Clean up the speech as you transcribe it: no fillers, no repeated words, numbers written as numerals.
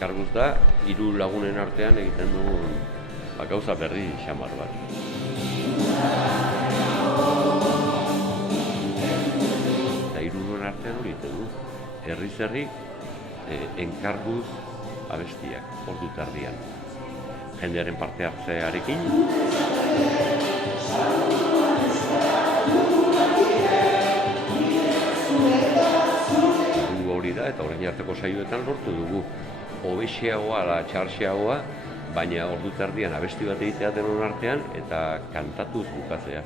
enkarguz da, 3 lagunen artean egiten dugun gauza berri xamar bat. Eta 3 artean hori egiten du, herriz herri enkarguz abestiak, ordu tardian. Jendearen parte hartzearekin. Hori da, eta orain arteko saioetan lortu dugu hobexeagoa ala txarxeagoa, baina ordu tardian abesti bat egitea denon artean eta kantatuz bukatzea.